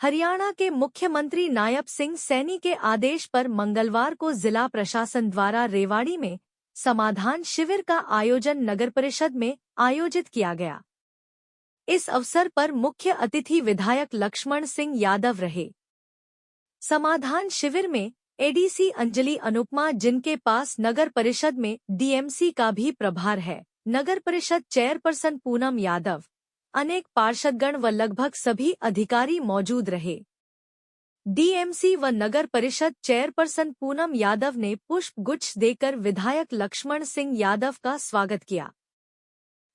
हरियाणा के मुख्यमंत्री नायब सिंह सैनी के आदेश पर मंगलवार को जिला प्रशासन द्वारा रेवाड़ी में समाधान शिविर का आयोजन नगर परिषद में आयोजित किया गया। इस अवसर पर मुख्य अतिथि विधायक लक्ष्मण सिंह यादव रहे। समाधान शिविर में एडीसी अंजलि अनुपमा, जिनके पास नगर परिषद में डीएमसी का भी प्रभार है, नगर परिषद चेयरपर्सन पूनम यादव, अनेक पार्षदगण व लगभग सभी अधिकारी मौजूद रहे। डीएमसी व नगर परिषद चेयरपर्सन पूनम यादव ने पुष्प गुच्छ देकर विधायक लक्ष्मण सिंह यादव का स्वागत किया।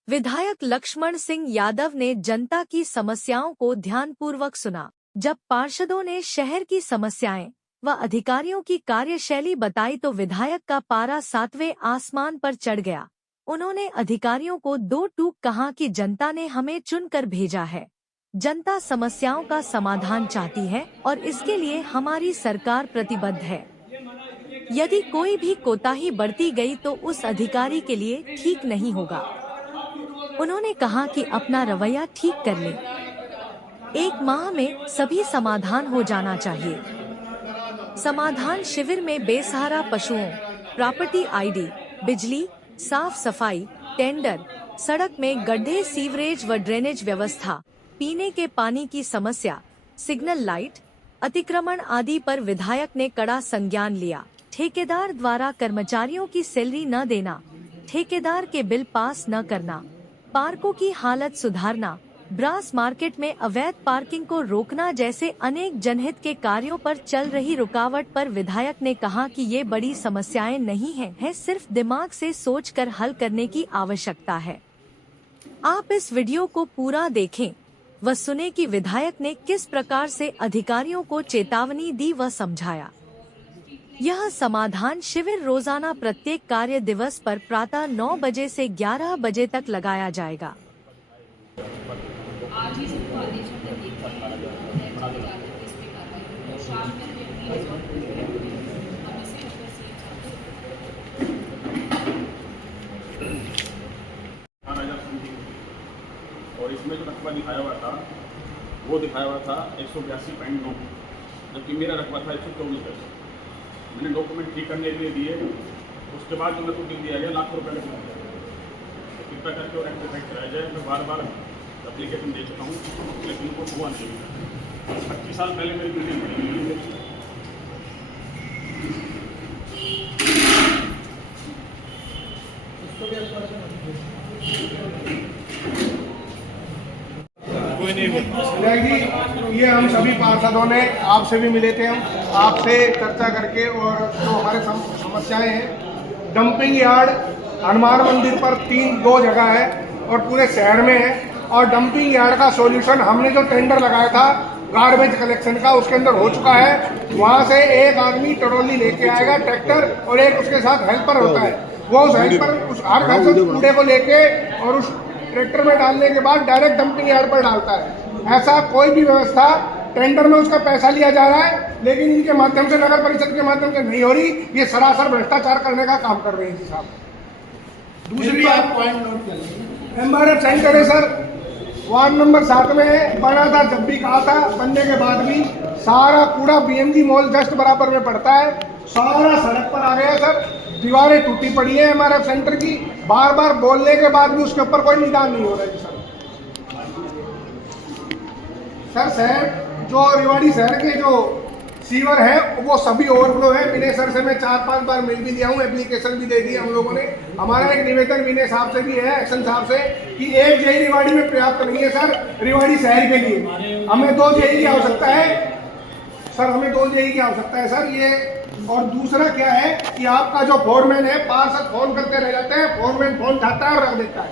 विधायक लक्ष्मण सिंह यादव ने जनता की समस्याओं को ध्यानपूर्वक सुना। जब पार्षदों ने शहर की समस्याएं व अधिकारियों की कार्यशैली बताई तो विधायक का पारा 7वें आसमान पर चढ़ गया। उन्होंने अधिकारियों को दो टूक कहा कि जनता ने हमें चुनकर भेजा है, जनता समस्याओं का समाधान चाहती है और इसके लिए हमारी सरकार प्रतिबद्ध है। यदि कोई भी कोताही बरती गई तो उस अधिकारी के लिए ठीक नहीं होगा। उन्होंने कहा कि अपना रवैया ठीक कर ले। 1 माह में सभी समाधान हो जाना चाहिए। समाधान शिविर में बेसहारा पशुओं, प्रॉपर्टी आईडी, बिजली, साफ सफाई, टेंडर, सड़क में गड्ढे, सीवरेज व ड्रेनेज व्यवस्था, पीने के पानी की समस्या, सिग्नल लाइट, अतिक्रमण आदि पर विधायक ने कड़ा संज्ञान लिया। ठेकेदार द्वारा कर्मचारियों की सैलरी न देना, ठेकेदार के बिल पास न करना, पार्कों की हालत सुधारना, ब्रास मार्केट में अवैध पार्किंग को रोकना जैसे अनेक जनहित के कार्यों पर चल रही रुकावट पर विधायक ने कहा कि ये बड़ी समस्याएं नहीं है, सिर्फ दिमाग से सोचकर हल करने की आवश्यकता है। आप इस वीडियो को पूरा देखें व सुने कि विधायक ने किस प्रकार से अधिकारियों को चेतावनी दी व समझाया। यह समाधान शिविर रोजाना प्रत्येक कार्य दिवस पर प्रातः 9 बजे से 11 बजे तक लगाया जाएगा। आज ही सबको आदेश शाम में और इसमें जो रकबा दिखाया हुआ था वो दिखाया हुआ था 182.9, जबकि मेरा रकबा था 124। मैंने डॉक्यूमेंट ठीक करने के लिए दिए, उसके बाद जो मेरे को बिल दिया गया लाखों रुपये का। तो कृपया करके वो रेक्टिफाइड कराया जाए। मैं बार बार एप्लीकेशन दे चुका हूँ लेकिन उनको हुआ नहीं। 25 साल पहले मेरी बिल्डिंग बनी। कोई नहीं, ये हम सभी पार्षदों ने आपसे भी मिले थे, हम आपसे चर्चा करके, और जो हमारे समस्याएं हैं, डंपिंग यार्ड हनुमान मंदिर पर 2 जगह है और पूरे शहर में है। और डंपिंग यार्ड का सॉल्यूशन हमने जो टेंडर लगाया था गार्बेज कलेक्शन का, उसके अंदर हो चुका है। वहाँ से एक आदमी ट्रॉली लेके आएगा, ट्रैक्टर, और एक उसके साथ हेल्पर होता है। वो उस हेल्पर उस हर घर से कूड़े को लेके और उस ट्रैक्टर में डालने के बाद डायरेक्ट डंपिंग यार्ड पर डालता है। ऐसा कोई भी व्यवस्था टेंडर में उसका पैसा लिया जा रहा है, लेकिन इनके माध्यम से, नगर परिषद के माध्यम से नहीं हो रही। ये सरासर भ्रष्टाचार करने का काम कर रहे हैं जी साहब। दूसरी बात, पॉइंट नोट कर लीजिए, एमआरएफ सेंटर है सर, वार्ड नंबर 7 में बना था। जब भी कहा था, बनने के बाद भी सारा कूड़ा बीएमजी मॉल जस्ट बराबर में पड़ता है, सारा सड़क पर आ गया सर। दीवारें टूटी पड़ी है एमआरएफ सेंटर की, बार बार बोलने के बाद भी उसके ऊपर कोई निदान नहीं हो रहा है सर। शहर जो रेवाड़ी शहर के जो सीवर है वो सभी ओवरफ्लो है। विनय सर से मैं 4-5 बार मिल भी लिया हूँ, एप्लीकेशन भी दे दी हम लोगों ने। हमारा एक निवेदन विनय साहब से भी है, एक्शन साहब से, कि एक जेई रेवाड़ी में पर्याप्त नहीं है सर रेवाड़ी शहर के लिए। हमें 2 जेई की आवश्यकता है सर, हमें 2 जेई की आवश्यकता है सर ये। और दूसरा क्या है कि आपका जो फोरमैन है, पार्षद फोन करते रह जाते हैं, फोरमैन फोन उठाता है और रख देता है,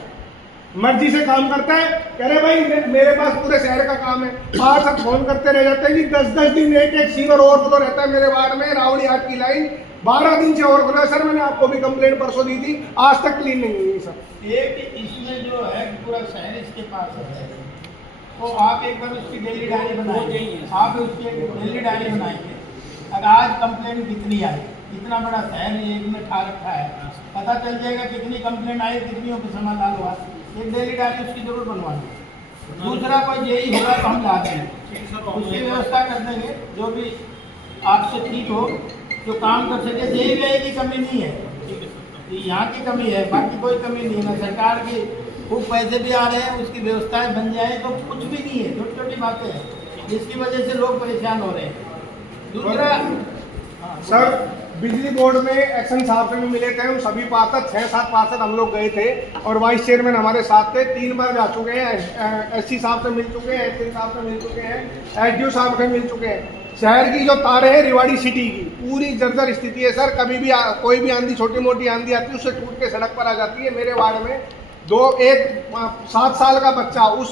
मर्जी से काम करता है। कह रहे भाई मेरे पास पूरे शहर का काम है, पार्षद फोन करते रह जाते हैं कि 10-10 दिन एक सीवर ओवरफ्लो रहता है मेरे वार्ड में। रावड़ी हाट की लाइन 12 दिन से ओवरफ्लो है सर। मैंने आपको भी कंप्लेंट परसों दी थी, आज तक क्लीन नहीं हुई सर। एक इसमें जो है पूरा शहर इसके पास है, तो आप एक बार उसकी डेली डायरी बनाइए, आप उसकी डेली डायरी बनाइए। अगर आज कंप्लेंट कितनी आई, इतना बड़ा शहर एक में ठा रखा है, पता चल जाएगा कितनी कंप्लेंट आई, कितनी का समाधान हुआ। एक डेली डायरी उसकी जरूर बनवानी। दूसरा कोई यही होगा तो हम ला देंगे, उसकी व्यवस्था कर देंगे। जो भी आपसे ठीक हो, जो काम कर सके। जेई की कमी नहीं है, यहाँ की कमी है, बाकी कोई कमी नहीं है। ना सरकार की खूब पैसे भी आ रहे हैं, उसकी व्यवस्थाएं बन जाए तो कुछ भी नहीं है, छोटी छोटी बातें हैं जिसकी वजह से लोग परेशान हो रहे हैं। दूसरा सर, बिजली बोर्ड में एक्शन साहब से भी मिले थे हम सभी पार्षद, 6-7 पार्षद हम लोग गए थे और वाइस चेयरमैन हमारे साथ थे। 3 बार जा चुके हैं, एससी साहब से मिल चुके हैं, एसपी साहब से मिल चुके हैं, एसडीओ साहब से मिल चुके हैं। शहर की जो तारें हैं रेवाड़ी सिटी की पूरी जर्जर स्थिति है सर। कभी भी कोई भी आंधी, छोटी मोटी आंधी आती है, उससे टूट के सड़क पर आ जाती है। मेरे वार्ड में एक 7 साल का बच्चा उस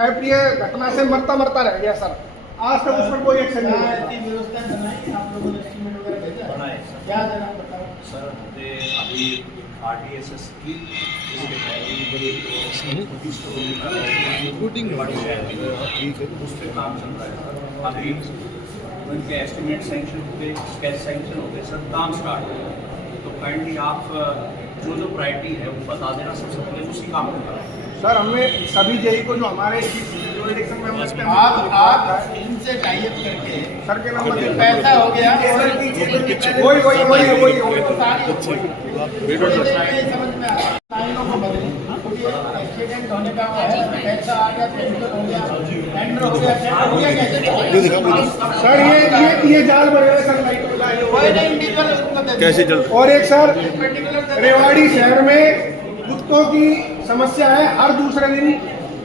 अप्रिय घटना से मरता रह गया सर। आज तक उस पर कोई एक्शन नहीं है। ऐसी व्यवस्था बनाई आप लोगों ने, एस्टीमेट वगैरह भेजा बनाए क्या जरा बताओ सर। हमने अभी RDSS की उस पर काम चल रहा है। अभी उनके एस्टिमेट सेंक्शन हो गए, स्केच सेंक्शन हो गए सर, काम स्टार्ट हो गया। तो काइंडली आप जो प्रायोरिटी है वो बता देना, सबसे पहले उसी काम को करें सर। हमें सभी जेई को जो हमारे जुरिडिक्शन में उस पे आप इनसे टाइप करके सर के नंबर फिर पैसा हो गया समझ में आ रहा। लाइनों को बदले, एक्सीडेंट होने का है, पैसा आ गया, पेंशन हो गया, टेंडर हो गया, टेंडर हो गया कैसे सर? ये जाल बने सर, कोई नहीं इंडिविजुअल कैसे चल। और एक सर, पर्टिकुलर रेवाड़ी शहर में कुत्तों की समस्या है। हर दूसरे दिन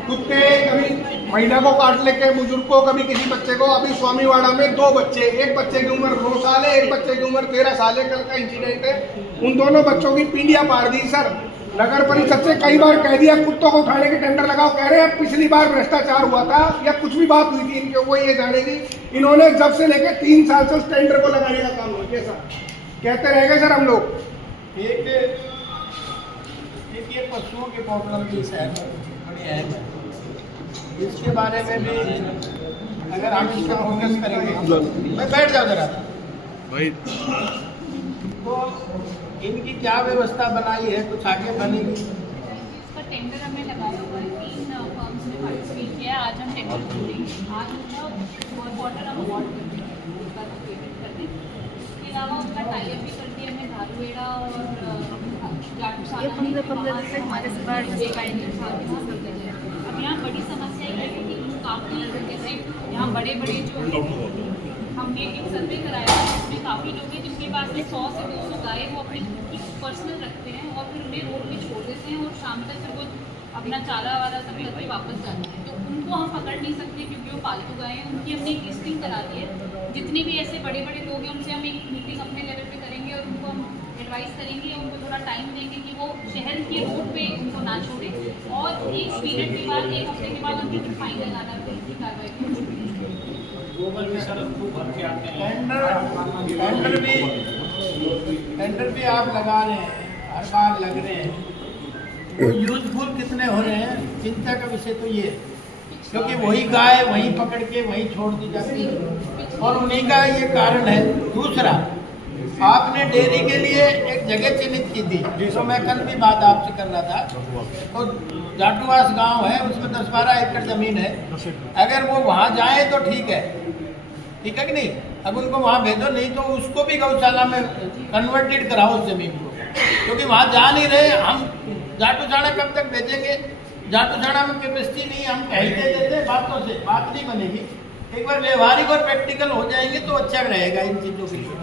कुत्ते कभी महिला को काट लेके, बुजुर्ग को, कभी किसी बच्चे को। अभी स्वामीवाड़ा में 2 बच्चे, एक बच्चे की उम्र 9 साल है, एक बच्चे की उम्र 13 साल है। कल का इंसिडेंट है, उन दोनों बच्चों की पीढ़ियां पाड़ दी सर। नगर परिषद से कई बार कह दिया कुत्तों को उठाने के टेंडर लगाओ, कह रहे हैं पिछली बार भ्रष्टाचार हुआ था या कुछ भी बात हुई थी इनके, वो ये जानेगी। इन्होंने जब से लेके 3 साल से उस टेंडर को लगाने का काम नहीं किया सर। कहते रहेंगे सर हम लोग। एक ये पशुओं के प्रॉब्लम भी है, बड़ी अहम है। इसके बारे में भी अगर हम इस पर फोकस करेंगे, मैं बैठ जाओ जरा भाई, तो इनकी क्या व्यवस्था बनाई है, कुछ आगे बनेगी। इसका टेंडर हमने लगाया हुआ है, 3 फर्म्स ने पार्टिसिपेट किया है। आज हम टेंडर खोलेंगे, आज उसका वाटर हम अवार्ड कर देंगे, उसका पेमेंट कर देंगे। इसके अलावा उसका टाइप भी कर दिया हमने धारूहेड़ा और जाटूसाला अब यहाँ बड़ी समस्या ये है कि काफ़ी जैसे यहाँ बड़े जो हमने एक सर्वे कराया है, जिसमें काफ़ी लोग हैं जिनके पास में 100 से 200 गाय वो अपनी पर्सनल रखते हैं और फिर उन्हें रोड पे छोड़ देते हैं और शाम तक फिर वो अपना चारा वारा सब करके वापस जाते हैं। तो उनको हम पकड़ नहीं सकते क्योंकि वो पालतू गाय हैं। उनकी हमने एक लिस्टिंग करा दी है। जितने भी ऐसे बड़े लोग हैं उनसे हम एक मीटिंग अपने लेवल पे करेंगे और उनको हम एडवाइस करेंगे, उनको थोड़ा टाइम देंगे कि वो शहर के रोड पे उनको ना छोड़े और एक पीरियड के बाद, 1 हफ्ते के बाद उनकी फाइन लगाना, फिर उनकी कार्रवाई टेंडर भी आप लगा रहे हैं, हर बार लग रहे हैं। यूजफुल कितने हो रहे हैं, चिंता का विषय तो ये है, क्योंकि वही गाय वहीं पकड़ के वहीं छोड़ दी जाती है और उन्हीं का ये कारण है। दूसरा, आपने डेयरी के लिए एक जगह चिन्हित की थी, जिसको मैं कल भी बात आपसे कर रहा था। तो जाटूवास गांव है, उसमें 10-12 एकड़ जमीन है। अगर वो वहाँ जाए तो ठीक है कि नहीं? अब उनको वहाँ भेजो, नहीं तो उसको भी गौशाला में कन्वर्टेड कराओ उस जमीन को, क्योंकि वहाँ जा नहीं रहे। हम जाटूसाना कब तक भेजेंगे? जाटूसाना में कैपेसिटी नहीं, हम कह दे देते, बातों से बात नहीं बनेगी। एक बार व्यवहारिक और प्रैक्टिकल हो जाएंगे तो अच्छा रहेगा इन चीज़ों के लिए।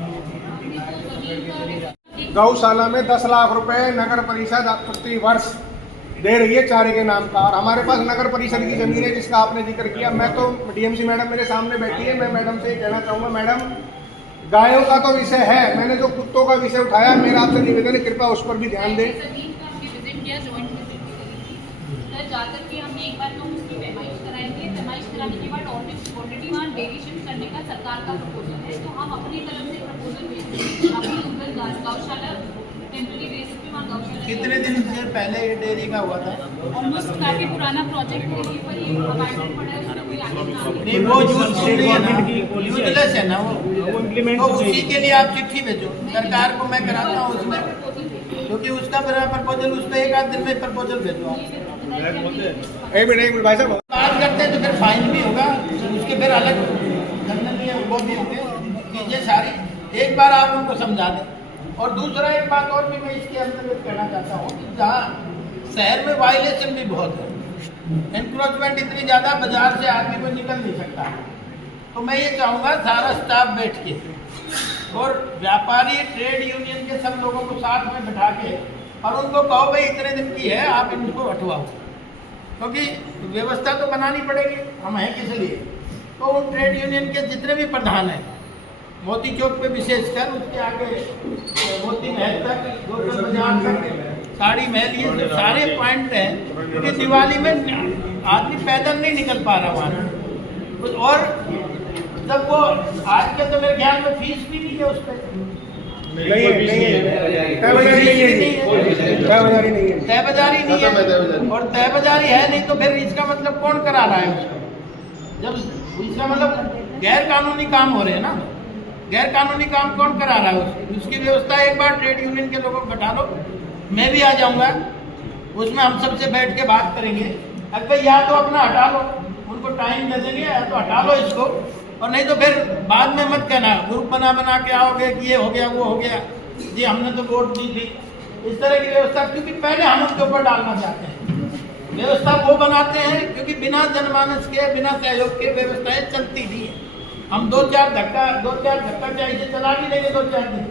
गौशाला में 10 लाख रुपए नगर परिषद प्रति वर्ष दे रही है चारे के नाम का, और हमारे पास नगर परिषद की जमीन है जिसका आपने जिक्र किया। मैं तो डीएमसी मैडम मेरे सामने बैठी है, मैं मैडम से कहना चाहूँगा, मैडम गायों का तो विषय है, मैंने जो कुत्तों का विषय उठाया, मेरा आपसे निवेदन है कृपया उस पर भी ध्यान दें। जाकर के हमने एक बार तो उसकी पैमाइश कराएंगे, पैमाइश कराने के बाद ऑलरेडी वहाँ डेयरी शिफ्ट करने का सरकार का प्रपोजल है, तो हम अपनी तरफ से प्रपोजल भेजेंगे अपनी उधर गौशाला टेम्परेरी बेसिस पे वहाँ गौशाला। कितने दिन से पहले ये डेयरी का हुआ था? ऑलमोस्ट काफ़ी पुराना प्रोजेक्ट है, ये पर अबाइडेड पड़ा है, उसमें कोई आगे नहीं, वो यूजलेस है ना, वो इम्प्लीमेंट। तो उसी के लिए आप चिट्ठी भेजो सरकार को, मैं कराता हूँ उसमें, क्योंकि उसका मेरा प्रपोजल, उस पर 1 आध दिन में प्रपोजल भेजो आप। एक मिनट भाई साहब, काज करते हैं तो फिर फाइन भी होगा, उसके फिर अलग दंडनीय वो भी होंगे चीजें सारी। एक बार आप उनको समझा दें। और दूसरा एक बात और भी मैं इसके अंतर्गत कहना चाहता हूँ कि जहाँ शहर में वायलेशन भी बहुत है, एनक्रोचमेंट इतनी ज़्यादा, बाजार से आदमी को निकल नहीं सकता। तो मैं ये चाहूँगा सारा स्टाफ बैठ के और व्यापारी ट्रेड यूनियन के सब लोगों को साथ में बैठा के और उनको कहो भाई इतने दिन की है, आप इनको हटवाओ, क्योंकि व्यवस्था तो बनानी पड़ेगी, हम हैं किस लिए। तो उन ट्रेड यूनियन के जितने भी प्रधान हैं, मोती चौक पे विशेषकर, उसके आगे मोती महल तक, गोकुल बाजार तक, साड़ी महल, ये जो सारे पॉइंट हैं, क्योंकि दिवाली में आदमी पैदल नहीं निकल पा रहा वहाँ। और जब वो आजकल तो मेरे ख्याल में फीस भी नहीं है उस पर, तय बाजारी नहीं है। और तय बाजारी है नहीं तो फिर इसका मतलब कौन करा रहा है उसको? जब इसका मतलब गैर कानूनी काम हो रहे हैं ना, गैर कानूनी काम कौन करा रहा है उसकी व्यवस्था। एक बार ट्रेड यूनियन के लोगों को बैठा लो, मैं भी आ जाऊंगा, उसमें हम सबसे बैठ के बात करेंगे। अगर या तो अपना हटा लो, उनको टाइम दे देंगे, या तो हटा लो इसको, और नहीं तो फिर बाद में मत कहना ग्रुप बना के आओगे कि ये हो गया वो हो गया, जी हमने तो वोट दी थी। इस तरह की व्यवस्था, क्योंकि पहले हम उनके ऊपर डालना चाहते हैं। व्यवस्था वो बनाते हैं क्योंकि बिना जनमानस के, बिना सहयोग के व्यवस्थाएं चलती नहीं है। हम दो चार धक्का चाहिए चला भी देंगे 2-4 दिन,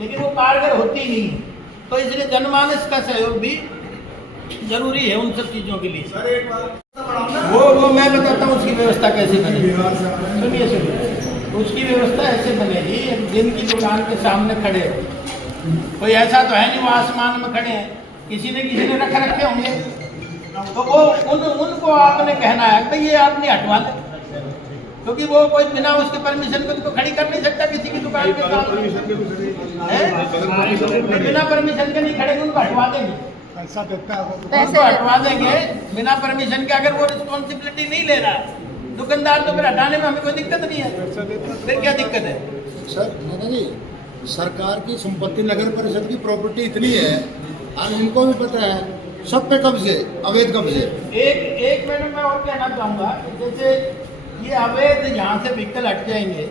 लेकिन वो कारगर होती नहीं है। तो इसलिए जनमानस का सहयोग भी जरूरी है उन सब चीजों के लिए। वो मैं बताता हूँ उसकी व्यवस्था कैसे बनेगी। सुनिए, उसकी व्यवस्था ऐसे बनेगी, दिन की दुकान के सामने खड़े हो, कोई ऐसा तो है नहीं वो आसमान में खड़े हैं, किसी ने रखे होंगे, तो वो उनको आपने कहना है भाई ये आपने हटवा दे, क्योंकि वो कोई बिना उसके परमिशन के उनको खड़ी कर नहीं सकता किसी की दुकान के सामने। बिना परमिशन के नहीं खड़ेंगे, उनको हटवा देंगे, उनको हटवा देंगे बिना परमिशन के। अगर वो रिस्पॉन्सिबिलिटी नहीं ले रहा है दुकानदार, तो फिर हटाने में हमें कोई दिक्कत नहीं है। फिर क्या दिक्कत है सर? दादा जी, सरकार की संपत्ति, नगर परिषद की प्रॉपर्टी इतनी है, और इनको भी पता है सब पे कब्जे, अवैध कब्जे। एक मैडम मैं और कहना चाहूँगा, जैसे ये अवैध यहाँ से व्हीकल हट जाएंगे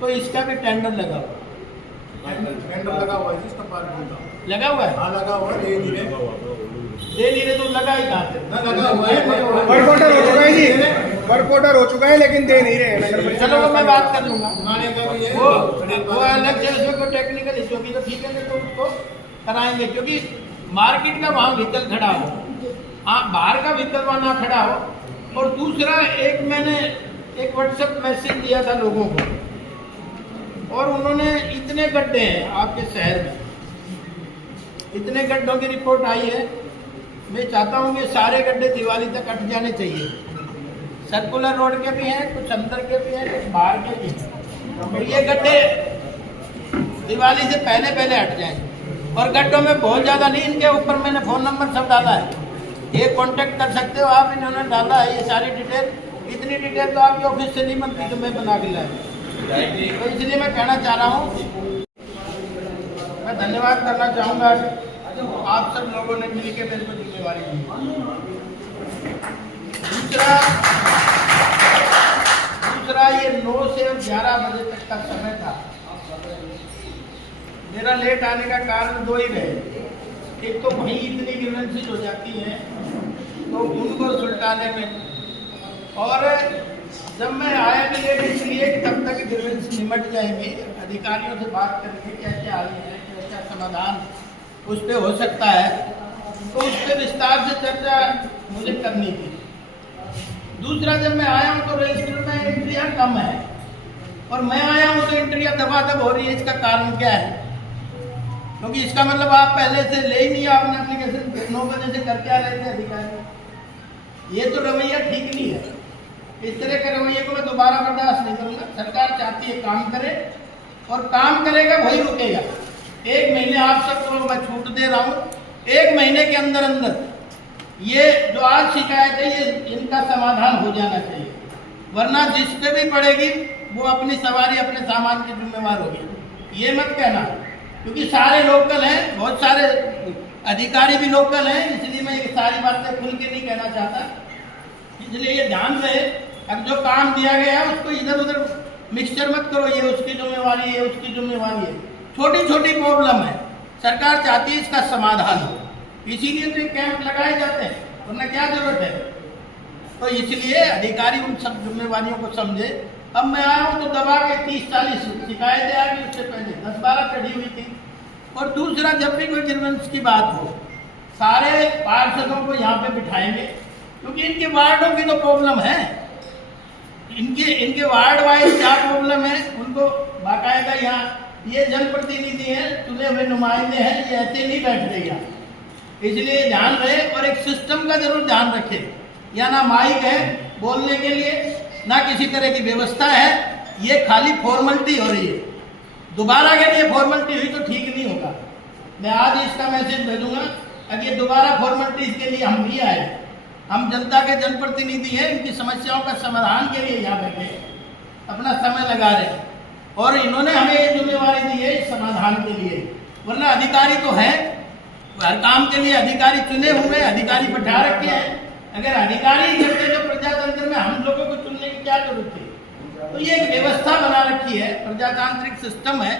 तो इसका भी टेंडर लगा हुआ है, लगा हुआ है, इसका पार्किंग का लगा हुआ है, लगा हुआ है, दे धीरे तो लगा ही कहाँ से, लगा हुआ है। वर्क ऑर्डर हो चुका है जी, वर्क ऑर्डर हो चुका है, लेकिन दे नहीं रहे। चलो वो मैं बात कर लूँगा, वो अलग से उसमें कोई टेक्निकल इशू की तो ठीक है, तो उसको कराएंगे। क्योंकि मार्केट का वहाँ व्हीकल खड़ा हो, हाँ बाहर का व्हीकल वहाँ ना खड़ा हो। और दूसरा, मैंने एक व्हाट्सएप मैसेज दिया था लोगों को, और उन्होंने इतने गड्ढे हैं आपके शहर में, इतने गड्ढों की रिपोर्ट आई है। मैं चाहता हूँ कि सारे गड्ढे दिवाली तक हट जाने चाहिए। सर्कुलर रोड के भी हैं, कुछ अंदर के भी हैं, कुछ बाहर के भी हैं। तो ये गड्ढे दिवाली से पहले हट जाएं। और गड्ढों में बहुत ज़्यादा नहीं, इनके ऊपर मैंने फ़ोन नंबर सब डाला है, ये कांटेक्ट कर सकते हो आप, इन्होंने डाला है ये सारी डिटेल। इतनी डिटेल तो आपके ऑफिस से नहीं बनती तो मैं बना के लाया। तो इसलिए मैं कहना चाह रहा हूँ, मैं धन्यवाद करना चाहूँगा आप सब लोगों ने मिलकर मेरे को जिम्मेवारी दी। दूसरा ये 9 से 11 बजे तक का समय था। मेरा लेट आने का कारण 2 ही रहे। एक तो वहीं इतनी ग्रीवेंसेस हो जाती हैं तो उनको सुलटाने में, और जब मैं आया भी लेट इसलिए कि तब तक ग्रीवेंस निमट जाएंगे, अधिकारियों से बात करेंगे क्या क्या हाल है, क्या क्या समाधान उस पर हो सकता है, तो उस पर विस्तार से चर्चा मुझे करनी थी। दूसरा, जब मैं आया हूँ तो रजिस्टर में एंट्रियाँ कम है, और मैं आया हूँ तो एंट्रियाँ दबादब हो रही है। इसका कारण क्या है? क्योंकि इसका मतलब आप पहले से ले ही नहीं, आपने एप्लीकेशन 9 बजे से करके आ रहे थे अधिकारी। ये तो रवैया ठीक नहीं है। इस तरह के रवैये को मैं दोबारा बर्दाश्त नहीं करूँगा। सरकार चाहती है काम करे, और काम करेगा वही रुकेगा। 1 महीने आप सबको मैं छूट दे रहा हूँ, 1 महीने के अंदर अंदर ये जो आज शिकायत है ये इनका समाधान हो जाना चाहिए, वरना जिस पे भी पड़ेगी वो अपनी सवारी अपने सामान के जिम्मेवार होगी। ये मत कहना, क्योंकि सारे लोकल हैं, बहुत सारे अधिकारी भी लोकल हैं, इसलिए मैं ये सारी बातें खुल के नहीं कहना चाहता। इसलिए ये ध्यान रहे, अब जो काम दिया गया है उसको इधर उधर मिक्सचर मत करो, ये उसकी जिम्मेवारी है, उसकी जिम्मेवारी है। छोटी छोटी प्रॉब्लम है, सरकार चाहती है इसका समाधान हो, इसीलिए तो ये कैंप लगाए जाते हैं, वरना क्या जरूरत है। तो इसलिए अधिकारी उन सब जिम्मेवारियों को समझे। अब मैं आया हूँ तो दबा के 30-40 शिकायतें आ गई, उससे पहले 10-12 चढ़ी हुई थी। और दूसरा, जब भी कोई ग्रीवेंस की बात हो, सारे पार्षदों को यहाँ पे बिठाएंगे, क्योंकि इनके वार्डों की तो प्रॉब्लम है, इनके वार्ड वाइज क्या प्रॉब्लम है उनको बाकायदा यहाँ, ये जनप्रतिनिधि हैं, चुने हुए नुमाइंदे हैं, ये ऐसे नहीं बैठ रहे यहाँ। इसलिए ध्यान रहे और एक सिस्टम का जरूर ध्यान रखें। या ना माइक है बोलने के लिए, ना किसी तरह की व्यवस्था है, ये खाली फॉर्मेलिटी हो रही है। दोबारा के लिए फॉर्मेलिटी हुई तो ठीक नहीं होगा। मैं आज इसका मैसेज भेजूंगा, अगर ये दोबारा फॉर्मेलिटी के लिए हम नहीं आए, हम जनता के जनप्रतिनिधि हैं, इनकी समस्याओं का समाधान के लिए यहाँ बैठे अपना समय लगा रहे हैं, और इन्होंने हमें ये जिम्मेवारी दी है इस समाधान के लिए। वरना अधिकारी तो है, हर काम के लिए अधिकारी चुने हुए अधिकारी बैठा रखे हैं। अगर अधिकारी ही करते तो प्रजातंत्र में हम लोगों को चुनने की क्या जरूरत थी। तो ये एक व्यवस्था बना रखी है, प्रजातांत्रिक सिस्टम है,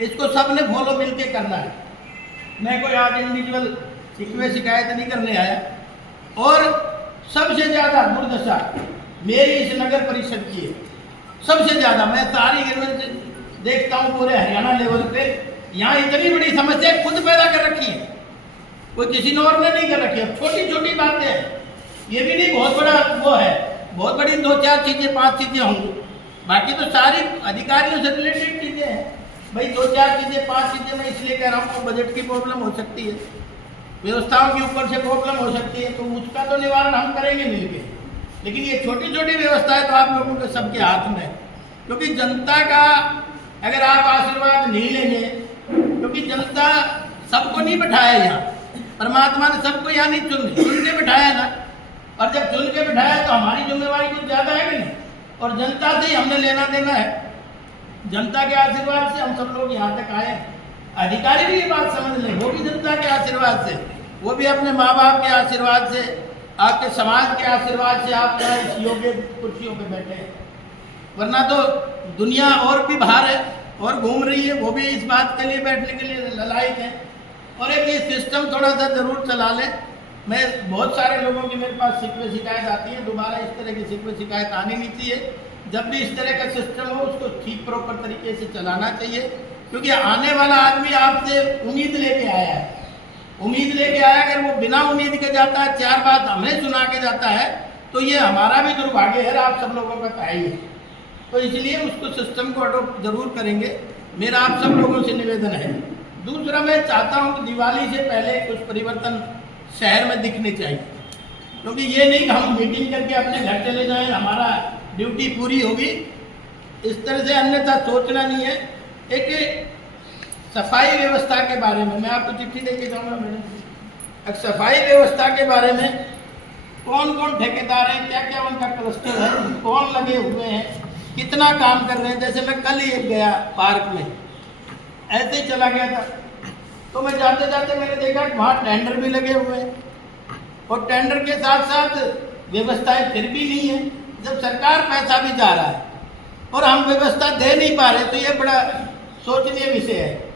इसको सबने फॉलो मिलके करना है। मैं कोई आज इंडिविजुअल शिकायत नहीं करने आया। और सबसे ज्यादा दुर्दशा मेरी इस नगर परिषद की है, सबसे ज्यादा। मैं सारी ग्रीवेंस देखता हूँ पूरे हरियाणा लेवल पे, यहाँ इतनी बड़ी समस्या खुद पैदा कर रखी है, कोई किसी ने और ने नहीं कर रखी है। छोटी छोटी बातें हैं, ये भी नहीं बहुत बड़ा वो है, बहुत बड़ी 2-4 चीजें 5 चीजें होंगी, बाकी तो सारी अधिकारियों से रिलेटेड चीजें हैं। भाई 2-4 चीजें 5 चीजें मैं इसलिए कह रहा हूँ, बजट की प्रॉब्लम हो सकती है, व्यवस्थाओं के ऊपर से प्रॉब्लम हो सकती है, तो उसका तो निवारण हम करेंगे मिलके। लेकिन ये छोटी छोटी व्यवस्थाएं तो आप लोगों के सबके हाथ में है, क्योंकि जनता का अगर आप आशीर्वाद नहीं लेंगे, क्योंकि जनता सबको नहीं बैठाया यहाँ, परमात्मा ने सबको यहाँ नहीं चुन के बैठाया ना, और जब चुन के बैठाया तो हमारी जिम्मेवारी कुछ ज्यादा है कि नहीं, और जनता से ही हमने लेना देना है। जनता के आशीर्वाद से हम सब लोग यहाँ तक आए। अधिकारी भी ये बात समझ लें, वो भी जनता के आशीर्वाद से, वो भी अपने माँ बाप के आशीर्वाद से, आपके समाज के आशीर्वाद से आप इस योग्य कुर्सियों पे बैठे हैं। वरना तो दुनिया और भी बाहर है और घूम रही है, वो भी इस बात के लिए बैठने के लिए ललायक है। और एक ये सिस्टम थोड़ा सा जरूर चला ले। मैं बहुत सारे लोगों की मेरे पास शिकायत आती है, दोबारा इस तरह की शिकायत आनी नहीं चाहिए। जब भी इस तरह का सिस्टम हो उसको ठीक प्रॉपर तरीके से चलाना चाहिए, क्योंकि आने वाला आदमी आपसे उम्मीद लेके आया है, उम्मीद लेके आया, अगर वो बिना उम्मीद के जाता है, 4 बात हमें सुना के जाता है, तो ये हमारा भी दुर्भाग्य है, आप सब लोगों का चाहिए है। तो इसलिए उसको सिस्टम को अडोप्ट जरूर करेंगे, मेरा आप सब लोगों से निवेदन है। दूसरा, मैं चाहता हूँ कि दिवाली से पहले कुछ परिवर्तन शहर में दिखने चाहिए, क्योंकि ये नहीं कि हम मीटिंग करके अपने घर चले जाएं, हमारा ड्यूटी पूरी होगी, इस तरह से अन्यथा सोचना नहीं है। एक सफाई व्यवस्था के बारे में मैं आपको चिट्ठी देके जाऊंगा मैडम। सफाई व्यवस्था के बारे में कौन कौन ठेकेदार हैं, क्या क्या उनका क्लस्टर है, कौन लगे हुए हैं, कितना काम कर रहे हैं। जैसे मैं कल ही गया पार्क में, ऐसे ही चला गया था, तो मैं जाते जाते मैंने देखा कि वहाँ टेंडर भी लगे हुए हैं, और टेंडर के साथ साथ व्यवस्थाएं फिर भी नहीं है। जब सरकार पैसा भी जा रहा है और हम व्यवस्था दे नहीं पा रहे, तो ये बड़ा सोचनीय विषय है।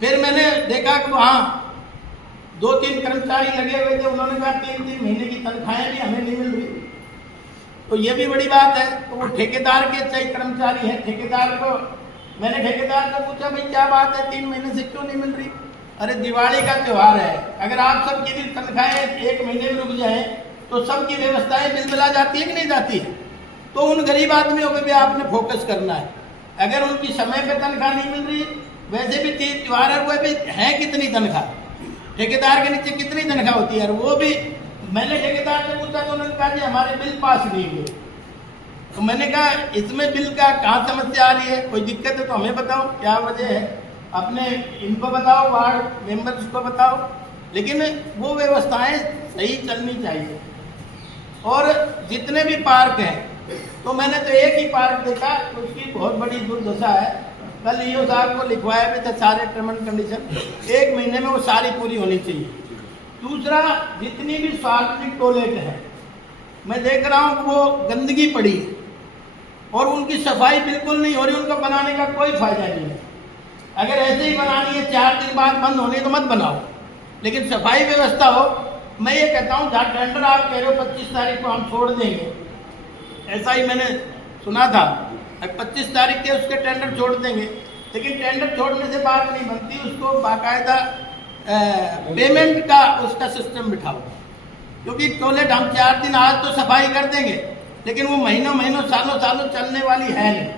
फिर मैंने देखा कि वहाँ 2-3 कर्मचारी लगे हुए थे, उन्होंने कहा 3-3 महीने की तनख्वाहें भी हमें नहीं मिल रही, तो ये भी बड़ी बात है। तो वो ठेकेदार के चाहिए कर्मचारी हैं, ठेकेदार को मैंने ठेकेदार से पूछा, भाई क्या बात है, 3 महीने से क्यों नहीं मिल रही? अरे दिवाली का त्यौहार है, अगर आप सबकी भी तनख्वाहें 1 महीने में रुक जाए तो सबकी व्यवस्थाएं बिलबिला जाती है कि नहीं जाती है? तो उन गरीब आदमियों पे भी आपने फोकस करना है। अगर उनकी समय पे तनख्वाह नहीं मिल रही, वैसे भी त्यौहार है, वो भी है कितनी तनख्वाह, ठेकेदार के नीचे कितनी तनख्वाह होती है, वो भी मैंने ठेकेदार से पूछा तो उन्होंने कहा जी हमारे बिल पास नहीं हुए। तो मैंने कहा इसमें बिल का कहाँ समस्या आ रही है, कोई दिक्कत है तो हमें बताओ, क्या वजह है, अपने इनको बताओ, वार्ड मेंबर्स को बताओ, लेकिन वो व्यवस्थाएं सही चलनी चाहिए। और जितने भी पार्क हैं, तो मैंने तो एक ही पार्क देखा, उसकी बहुत बड़ी दुर्दशा है। कल ईओ साहब को लिखवाया भी था सारे टर्म एंड कंडीशन, 1 महीने में वो सारी पूरी होनी चाहिए। दूसरा, जितनी भी सार्वजनिक टॉयलेट है, मैं देख रहा हूँ कि वो गंदगी पड़ी है और उनकी सफाई बिल्कुल नहीं हो रही, उनको बनाने का कोई फायदा नहीं है। अगर ऐसे ही बनानी है 4 दिन बाद बंद होने तो मत बनाओ, लेकिन सफाई व्यवस्था हो। मैं ये कहता हूँ जहाँ टेंडर आप कह रहे हो 25 तारीख को हम छोड़ देंगे, ऐसा ही मैंने सुना था, 25 तारीख के उसके टेंडर छोड़ देंगे, लेकिन टेंडर छोड़ने से बात नहीं बनती, उसको बाकायदा पेमेंट का उसका सिस्टम बिठाओ। क्योंकि टॉयलेट हम 4 दिन आज तो सफाई कर देंगे, लेकिन वो महीनों महीनों सालों सालों चलने वाली है नहीं।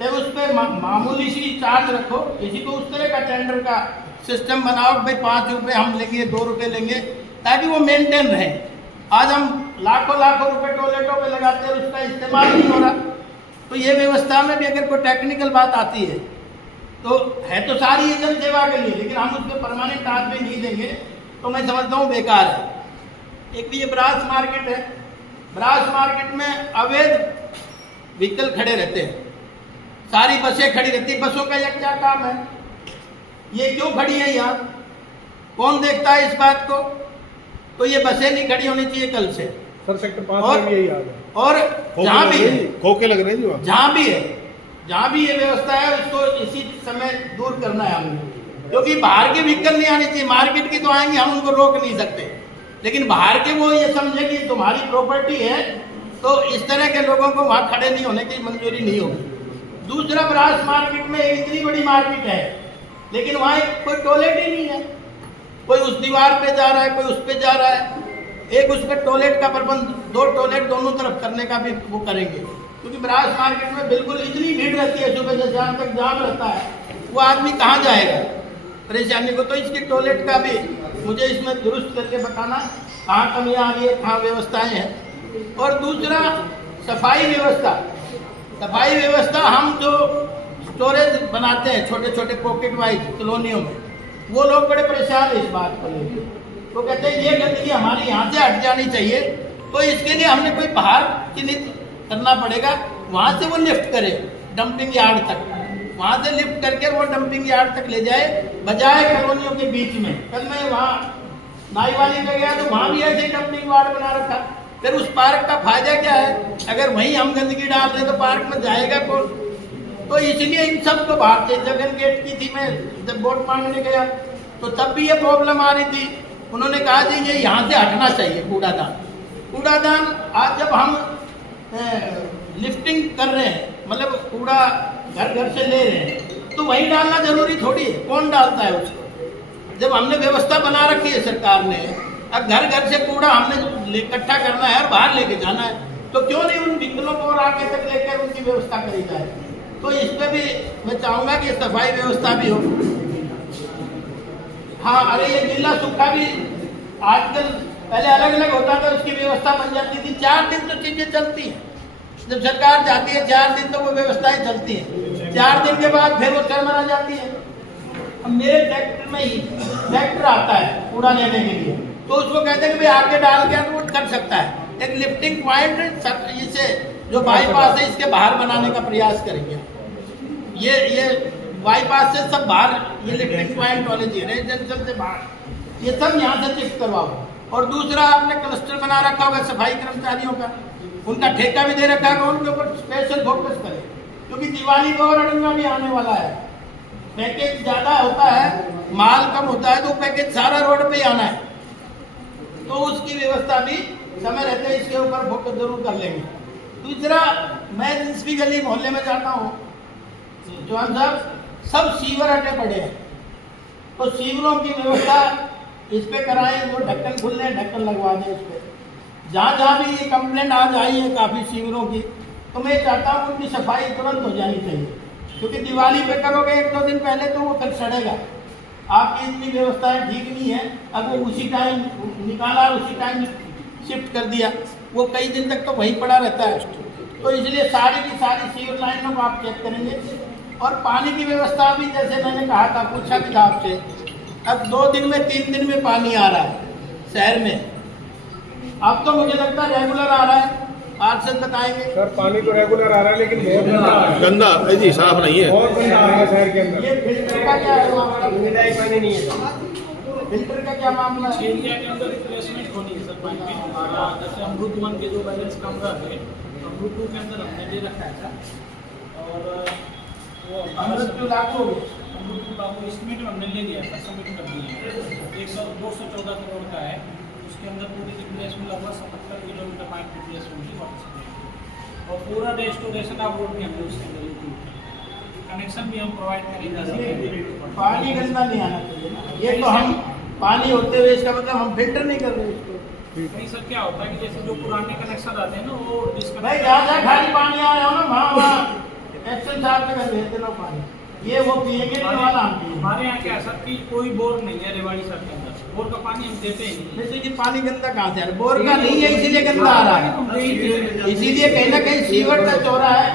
तो उस पर मामूली सी चार्ज रखो, किसी को उस तरह का टेंडर का सिस्टम बनाओ, भाई 5 रुपये हम लेंगे, 2 रुपये लेंगे, ताकि वो मेंटेन रहे। आज हम लाखों रुपए टॉयलेटों पे लगाते हैं, उसका इस्तेमाल नहीं हो रहा। तो ये व्यवस्था में भी अगर कोई टेक्निकल बात आती है तो है तो सारी जन सेवा के लिए, लेकिन हम उसमें परमानेंट आदमी नहीं देंगे तो मैं समझता हूँ बेकार है। एक भी ये ब्रास मार्केट है, ब्रास मार्केट में अवैध व्हीकल खड़े रहते हैं, सारी बसें खड़ी रहती है। बसों का यह क्या काम है, ये क्यों खड़ी है यहाँ, कौन देखता है इस बात को? तो ये बसें नहीं खड़ी होनी चाहिए कल से। सर सेक्टर 5 में भी यही हाल है। और जहाँ भी है, खोखे लग रहे हैं जी, जहाँ भी है, जहाँ भी ये व्यवस्था है उसको इसी समय दूर करना है हमें। क्योंकि बाहर के व्हीकल नहीं आने चाहिए, मार्केट की तो आएंगे, हम उनको रोक नहीं सकते, लेकिन बाहर के वो ये समझे कि तुम्हारी प्रॉपर्टी है, तो इस तरह के लोगों को वहाँ खड़े नहीं होने की मंजूरी नहीं होगी। दूसरा, ब्रास मार्केट में इतनी बड़ी मार्केट है, लेकिन वहाँ कोई टॉयलेट ही नहीं है, कोई उस दीवार पे जा रहा है, कोई उस पे जा रहा है। एक उस पर टॉयलेट का प्रबंध, 2 टॉयलेट दोनों तरफ करने का भी वो करेंगे, क्योंकि ब्रास मार्केट में बिल्कुल इतनी भीड़ रहती है, सुबह से शाम तक जाम रहता है, वो आदमी कहाँ जाएगा परेशानी को। तो इसकी टॉयलेट का भी मुझे इसमें दुरुस्त करके बताना, कहाँ कमियाँ आ रही है, कहाँ व्यवस्थाएँ हैं। और दूसरा, सफाई व्यवस्था। सफाई व्यवस्था, हम जो स्टोरेज बनाते हैं छोटे छोटे पॉकेट वाइज कॉलोनियों में, वो लोग बड़े परेशान है इस बात को लेकर। वो कहते हैं ये गंदगी हमारी यहाँ से हट जानी चाहिए, तो इसके लिए हमने कोई बाहर चिन्हित करना पड़ेगा, वहाँ से वो लिफ्ट करे डंपिंग यार्ड तक, वहाँ से लिफ्ट करके वो डंपिंग यार्ड तक ले जाए, बजाय कॉलोनियों के बीच में। कल मैं वहाँ नाईवाली पे गया तो वहाँ भी ऐसे डंपिंग यार्ड बना रखा। फिर उस पार्क का फायदा क्या है, अगर वहीं हम गंदगी डाल रहे तो पार्क में जाएगा कौन? तो इसलिए इन सबको बाहर से, जगन गेट की थी, मैं जब वोट मांगने गया तो तब भी ये प्रॉब्लम आ रही थी। उन्होंने कहा जी ये यहाँ से हटना चाहिए कूड़ादान। कूड़ादान आज जब हम लिफ्टिंग कर रहे हैं, मतलब कूड़ा घर घर से ले रहे हैं, तो वहीं डालना जरूरी थोड़ी है, कौन डालता है उसको? जब हमने व्यवस्था बना रखी है सरकार ने, अब घर घर से कूड़ा हमने इकट्ठा करना है और बाहर लेके जाना है, तो क्यों नहीं उन व्हीकलों को और आगे तक लेकर उनकी व्यवस्था करी जाए? तो इस पर भी मैं चाहूँगा कि सफाई व्यवस्था भी हो। हाँ, अरे ये गीला सूखा भी आजकल, पहले अलग अलग होता था, उसकी व्यवस्था बन जाती थी। 4 दिन तो चीजें चलती हैं, जब सरकार जाती है 4 दिन तो वो व्यवस्थाएं चलती हैं। 4 दिन के बाद फिर वो चरमरा जाती है। अब मेरे ट्रैक्टर में ही ट्रैक्टर आता है कूड़ा लेने के लिए, तो उसको कहते हैं कि भाई आगे डाल के तो वो कर सकता है। एक लिफ्टिंग पॉइंट इसे जो बाईपास है इसके बाहर बनाने का प्रयास करेंगे। ये बाईपास से सब बाहर, ये लिफ्टिंग पॉइंट वाले जी रेजिडेंशियल से बाहर, ये सब यहाँ से शिफ्ट करवाओ। और दूसरा, आपने क्लस्टर बना रखा होगा सफाई कर्मचारियों का, उनका ठेका भी दे रखा होगा, उनके ऊपर स्पेशल फोकस करें, क्योंकि दिवाली को और अड़ंगा भी आने वाला है। पैकेज ज़्यादा होता है, माल कम होता है, तो पैकेज सारा रोड पे ही आना है, तो उसकी व्यवस्था भी समय रहते इसके ऊपर फोकस जरूर कर लेंगे। दूसरा, मैं जिस भी गली मोहल्ले में जाता हूँ, जवान साहब, सब सीवर हटे पड़े हैं, तो सीवरों की व्यवस्था इस पे कराएं, वो ढक्कन खुल रहे, ढक्कन लगवा दें इस पे। जहाँ जहाँ भी ये कंप्लेंट आज आई है काफ़ी सीवरों की, तो मैं चाहता हूँ उनकी सफाई तुरंत हो जानी चाहिए, क्योंकि दिवाली पे करोगे 1-2 दिन पहले तो वो फिर सड़ेगा। आपकी इतनी व्यवस्थाएं ठीक नहीं है, अब वो उसी टाइम निकाला, उसी टाइम शिफ्ट कर दिया, वो कई दिन तक तो वहीं पड़ा रहता है। तो इसलिए सारी की सारी सीवर लाइनों को आप चेक करेंगे। और पानी की व्यवस्था भी, जैसे मैंने कहा था, पूछा भी था आपसे, अब 2 दिन में 3 दिन में पानी आ रहा है शहर में। अब तो मुझे लगता है रेगुलर आ रहा है, पार्षद बताएंगे। सर पानी तो रेगुलर आ रहा है लेकिन बहुत गंदा आ रहा है। गंदा जी साफ नहीं है। बहुत गंदा आ रहा है शहर के अंदर। ये फिल्टर का क्या है मामला? पानी नहीं है, फिल्टर का क्या मामला है? एरिया के अंदर रिप्लेसमेंट होनी है सर पाइप की। हमारा जैसे अमृत 1 के जो बैलेंस कम रहे, अमृत 2 के अंदर हमने ले रखा था और वो अमृत क्यों लागू हो गया? अमृत 2 का वो एस्टिमेट हमने ले लिया था, सबमिट कर दिया। 214 करोड़ का है, उसके अंदर पूरी रिप्लेसमेंट लगभग 77 किलोमीटर पाइप रिप्लेसमेंट की वाटर सप्लाई और पूरा रेस्टोरेशन ऑफ रोड भी हमने उसके अंदर इंक्लूड किया। कनेक्शन भी हम प्रोवाइड करेंगे। पानी गंदा नहीं आना चाहिए ना। ये तो हम पानी होते हुए इसका मतलब हम फिल्टर नहीं कर रहे इसको। नहीं सर, क्या होता है कि जैसे जो पुराने कनेक्शन आते हैं ना वो भाई जहाँ खाली पानी आ रहा हो ना वहाँ एक्शन चार्ज कर देते ना पानी, ये वो पिएंगे नहीं वाला हम पिएंगे। हमारे यहाँ क्या है सर कि कोई बोर नहीं है रेवाड़ी सर के अंदर, बोर का पानी हम देते ही नहीं। जैसे कि पानी गंदा कहाँ से आ रहा है? बोर का नहीं है इसीलिए गंदा आ रहा है। इसीलिए कहीं ना कहीं सीवर का चौरा है,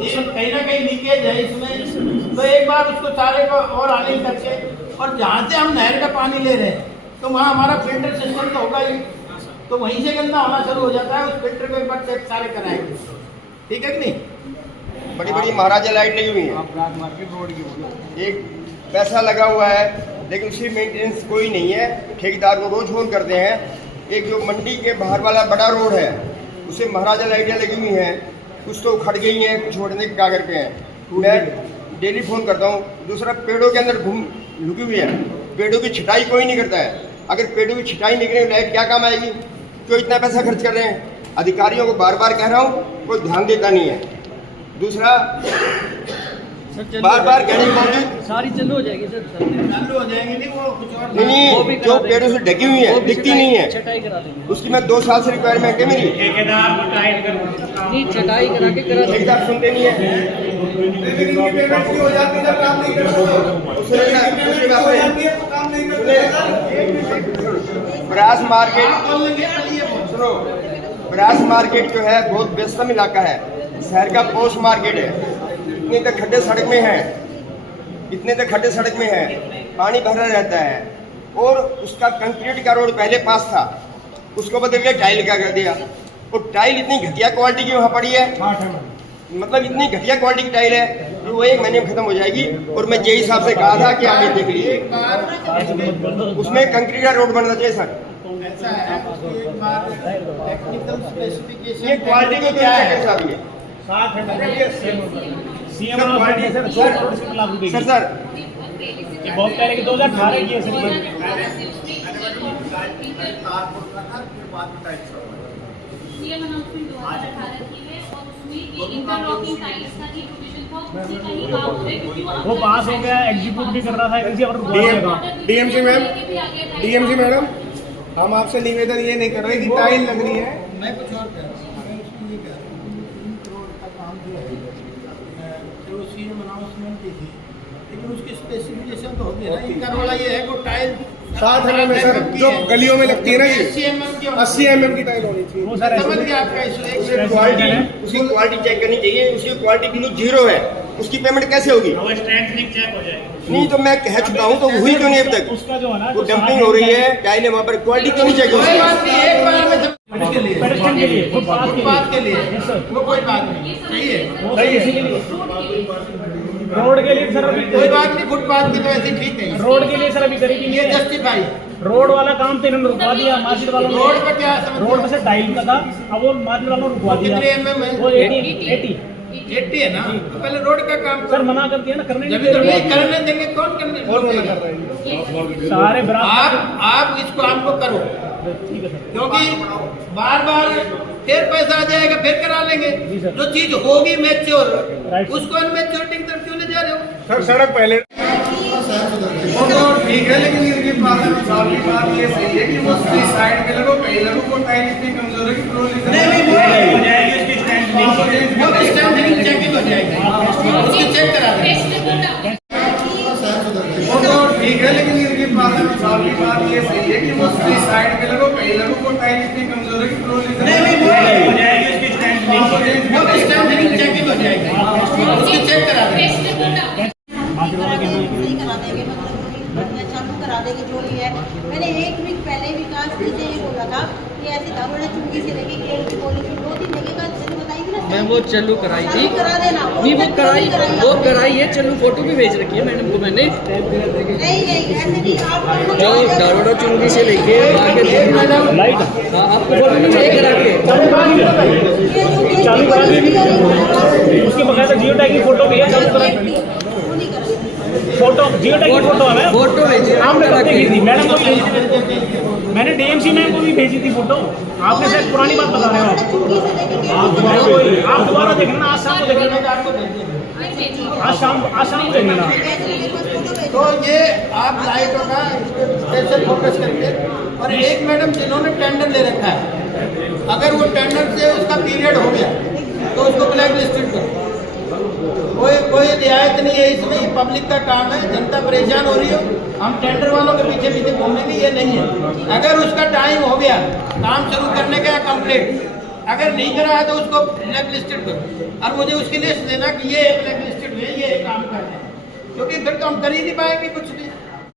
ये कहीं ना कहीं लीकेज है इसमें। तो एक बार उसको सारे को और आने करके, और जहाँ से हम नहर का पानी ले रहे हैं तो वहाँ हमारा फिल्टर सिस्टम तो होगा ही, तो वहीं से गंदा होना शुरू हो जाता है। उस फिल्टर को एक बार चेक सारे कराएंगे, ठीक है कि नहीं? बड़ी बड़ी महाराजा लाइट लगी हुई है, एक पैसा लगा हुआ है लेकिन उसकी मेंटेनेंस कोई नहीं है। ठेकेदार को रोज फोन करते हैं। एक जो मंडी के बाहर वाला बड़ा रोड है उसे महाराजा लाइटें लगी हुई हैं, कुछ तो उखड़ गई हैं, कुछ छोड़ने के कागज पे हैं। मैं डेली फ़ोन करता हूँ। दूसरा पेड़ों के अंदर घूम लुकी हुई है, पेड़ों की छिटाई कोई नहीं करता है। अगर पेड़ों की छिटाई नहीं करें लाइट क्या काम आएगी? क्यों इतना पैसा खर्च कर रहे हैं? अधिकारियों को बार बार कह रहा हूँ, कोई ध्यान देता नहीं है। दूसरा बार बार कहने के बावजूद सारी चालू हो जाएगी सर, चालू हो जाएंगे नहीं, वो कुछ और नहीं, जो पेड़ों से ढकी हुई है दिखती नहीं है, छटाई करा देंगे। उसकी मैं 2 साल से रिक्वायरमेंट है मेरी। नहीं छटाई करा के करा देंगे। ठेकेदार सुनते नहीं है। हो जाती है जब काम नहीं ब्रास मार्केट सुनो, ब्रास मार्केट जो है बहुत व्यस्तम इलाका है, शहर का पोस्ट मार्केट है। इतने तक खड्डे सड़क में हैं, इतने तक खड्डे सड़क में है, पानी भरा रहता है। और उसका कंक्रीट का रोड पहले पास था, उसको बदल के टाइल का कर दिया। और टाइल इतनी घटिया क्वालिटी की वहाँ पड़ी है, मतलब इतनी घटिया क्वालिटी की टाइल है कि वो 1 महीने में खत्म हो जाएगी। और मैं जेई साहब से कहा था कि आप ये देख लीजिए, उसमें कंक्रीट का रोड बनना चाहिए सर। ऐसा है, एक बार टेक्निकल स्पेसिफिकेशन ये क्वालिटी को क्या है साहब? ये सर सर ये बहुत पहले की 2018 की है सर। सीएम अनाउंसमेंट 2018 की है और उसमें ये इंटरलॉकिंग टाइल्स का ही प्रोविजन था, उसी का ही काम हो रहा है क्योंकि वो पास हो गया, एग्जीक्यूट भी कर रहा था किसी और डीएमसी मैम, डीएमसी मैडम, हम आपसे निवेदन ये नहीं कर रहे कि टाइल लग रही है। मैं कुछ और कह रहा हूँ, मैं उसको ये कह रहा हूँ 3 करोड़ का काम जो है जो सीएम अनाउंसमेंट की थी, लेकिन उसकी स्पेसिफिकेशन तो होगी ना। इनका रोला ये है कि टाइल 60 mm में सर, जो गलियों में लगती है ना, ये 80 mm की टाइल होनी चाहिए। समझ गया आपका इशू। उसकी क्वालिटी चेक करनी चाहिए। उसकी क्वालिटी बिल्कुल 0 है, उसकी पेमेंट कैसे होगी? चेक हो जाएगी। नहीं तो मैं कह चुका हूँ, तो हुई क्यों नहीं अब तक? उसका जो है ना वो डंपिंग हो रही है, टाइलें वहाँ पर, क्वालिटी क्यों नहीं चेक हो कोई रही? बात नहीं, एक बार में पेडेस्ट्रियन के लिए, फुटपाथ के लिए वो कोई बात नहीं, सही है, सही इसीलिए रोड के लिए सर अभी कोई बात नहीं। फुटपाथ की तो ऐसी ठीक है, रोड के लिए सर अभी करेगी ये नहीं है। जस्टिफाई। रोड वाला काम तो इन्होंने रुकवा दिया, मार्केट वालों ने। रोड पे क्या समझ रोड पे से टाइल का था, अब वो मार्केट वालों ने रुकवा दिया। कितने mm है? वो 80 है ना, तो पहले रोड का काम सर मना कर दिया ना, करने जब तो नहीं करने देंगे, कौन करने? सारे आप इसको आपको करो, ठीक है सर। क्योंकि बार बार फिर पैसा आ जाएगा, फिर करा लेंगे। जो चीज होगी मैच्योर, उसको अनमैच्योरिटी की तरफ क्यों ले जा रहे हो? सर सड़क पहले वो तो ठीक है, लेकिन इनके पास सारी बात ये सही है कि वो साइड पे लगो, कहीं लगो, वो टाइल इतनी कमजोर है कि हो जाएगी उसकी स्टैंडिंग चेकिंग हो जाएगी, उसकी चेक करा देंगे। वो तो ठीक है, लेकिन इनके पास सारी बात ये सही है कि वो साइड पे लगो, कहीं लगो, वो टाइल इतनी कमजोर है कि हो जाएगी उसकी स्टैंडिंग चेकिंग हो जाएगी, उसकी चेक करा देंगे। चालू करा देंगे जो ये है। मैंने 1 वीक पहले विकास जी से ये बोला था कि लेके ऐसी दारू चुंगी से लेके केड़ की पॉलिसी 2-3 जगह का बताई थी ना। मैं वो चालू कराई थी, करा देना नहीं वो कराई है, चलो फोटो भी भेज रखी है मैडम को मैंने। नहीं ऐसे नहीं आप जो दारोड़ा चुंगी से लेके आगे लाइट, हाँ आपको फोटो भी चाहिए करा के चालू करा दी, उसके बगैर जियो टैग की फोटो भी है, चालू करा फोटो जियो टैग की फोटो है, फोटो भेजी आपने कब देखी थी मैडम को भेजी थी, मैंने डीएमसी मैम को भी भेजी थी फोटो। आपने शायद पुरानी बात बता रहे हो आप दोबारा देखना, आज शाम को देखना, आज शाम को देखना। तो ये आप लाइटों का स्पेशल फोकस करके, और एक मैडम जिन्होंने टेंडर ले रखा है, अगर वो टेंडर से उसका पीरियड हो गया तो उसको ब्लैक लिस्टेड करो। कोई रियायत नहीं है इसमें, पब्लिक का काम है, जनता परेशान हो रही हो, हम टेंडर वालों के पीछे पीछे घूमेंगे, ये नहीं है। अगर उसका टाइम हो गया काम शुरू करने का कंप्लीट, अगर नहीं करा है तो उसको ब्लैक लिस्टेड करो, और मुझे उसकी लिस्ट देना कि ये ब्लैक लिस्टेड है, ये काम कर रहे हैं, क्योंकि फिर तो हम कर ही नहीं पाएंगे कुछ भी।